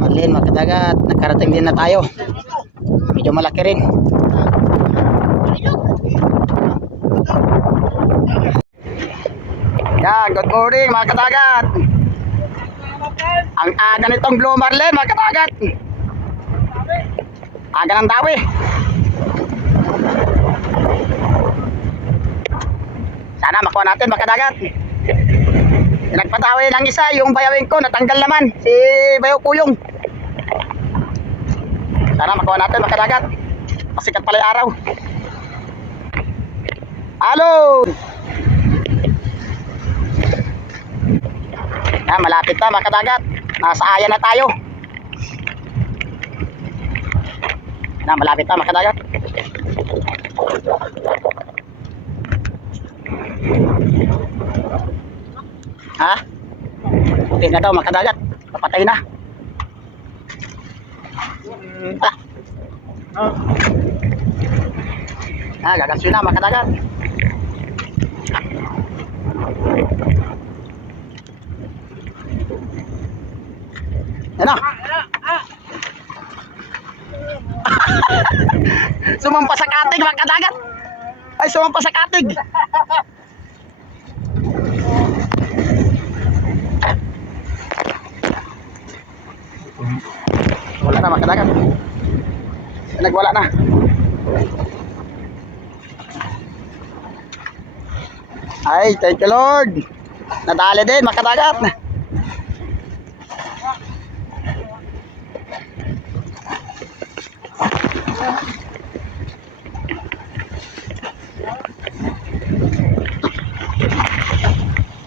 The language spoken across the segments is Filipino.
Marlin, mga kadagat, nakarating din na tayo. Medyo malaki rin. Good morning mga kadagat. Ang aga nitong Blue Marlin mga kadagat. Aga ng dawi. Sana makuha natin mga kadagat. Nagpatawi ng isa, yung bayawin ko natanggal naman, si Bayaw Puyong. Sana makuha natin mga kadagat. Pasikat pala yung araw. Halo. Malapit na mga kadagat. Nasa aya na tayo. Malapit na mga kadagat. Okay na daw mga kadagat. Papatay na. Gagasyo na mga kadagat. Ano? Sumampa sa katig mga kadagat. Ay, sumampa sa katig. Wala na mga kadagat. Nagwala na. Ay, thank you Lord. Nadali din mga kadagat.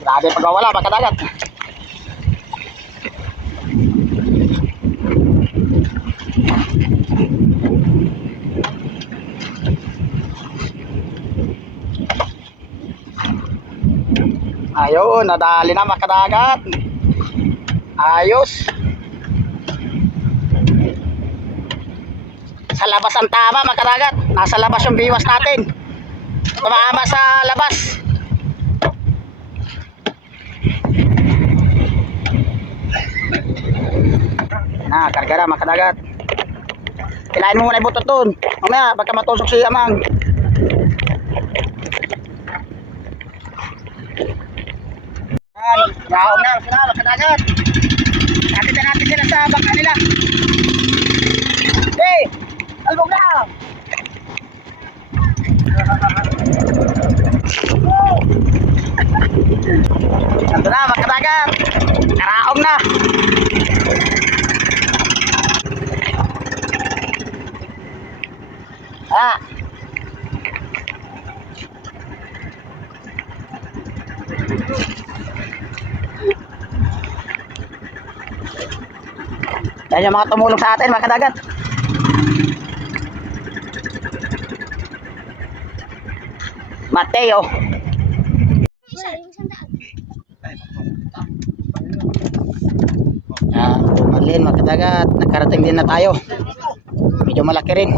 Grabe pagwawala mga kadagat. Ayun, nadali na mga kadagat. Ayos. Sa labas ang tama mga kadagat. Nasa labas yung biwas natin. Tumama sa labas. Karga na mga kadagat. Kilain mo muna yung butot doon. Mamaya baka matusok si Amang. Yaong na sila mga kadagat. Nakita natin sila sa baka nila. Hey! Albog na! Ito na mga kadagat. Karaong na. Yan yung mga tumulong sa atin mga kadagat. Mateo. Marlin mga kadagat, nakarating din na tayo. Medyo malaki rin.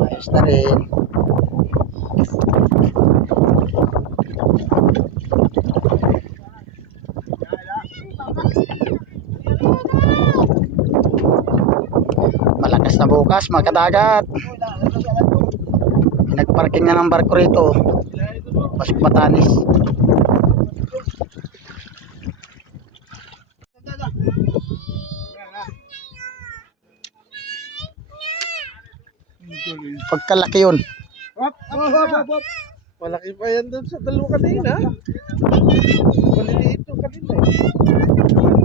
Ayos na rin. Malakas na bukas mga kadagat. Nagparking na ng barko rito. Pasok Batanes. Pagkalaki yun. Malaki pa yan doon sa dalawa kanina. Maliliit yung kanina.